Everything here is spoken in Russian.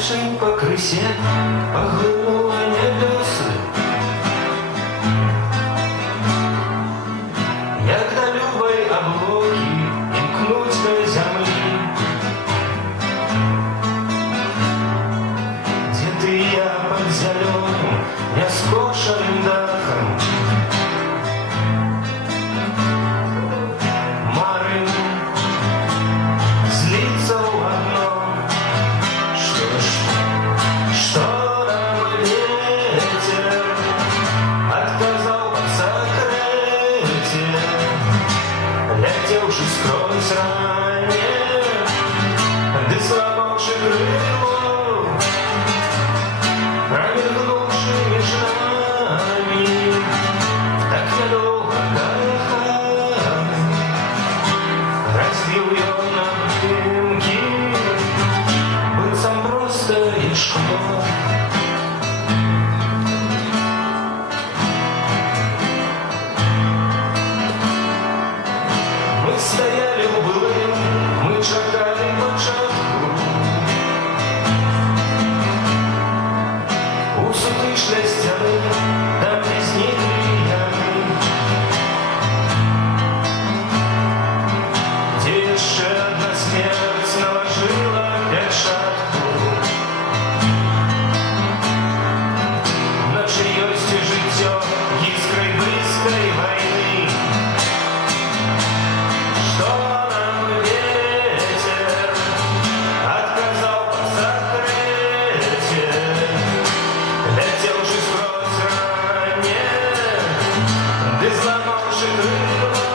Летший по крысе поглынула небесы. Як на любой облоки имкнуть до земли. Где ты и я под зеленым, нескошенным дахом. Мары злится в одном. Что нам ветер отказал от сокрытия, летевший сквозь ранее, да слабовший крыло, промелькнувший между нами, так недолго кайфа, разбил ее на дымки, был сам просто и школа. Мы стояли у былым, мы шагали по шагу. У суды шли стены, там возникли ямы, где еще одна смерть наложила перчатку на чьёсь житё искрой близкой войны. Что нам ветер отказал по закрытию, летевший сквозь ранее, да сломавший крыло.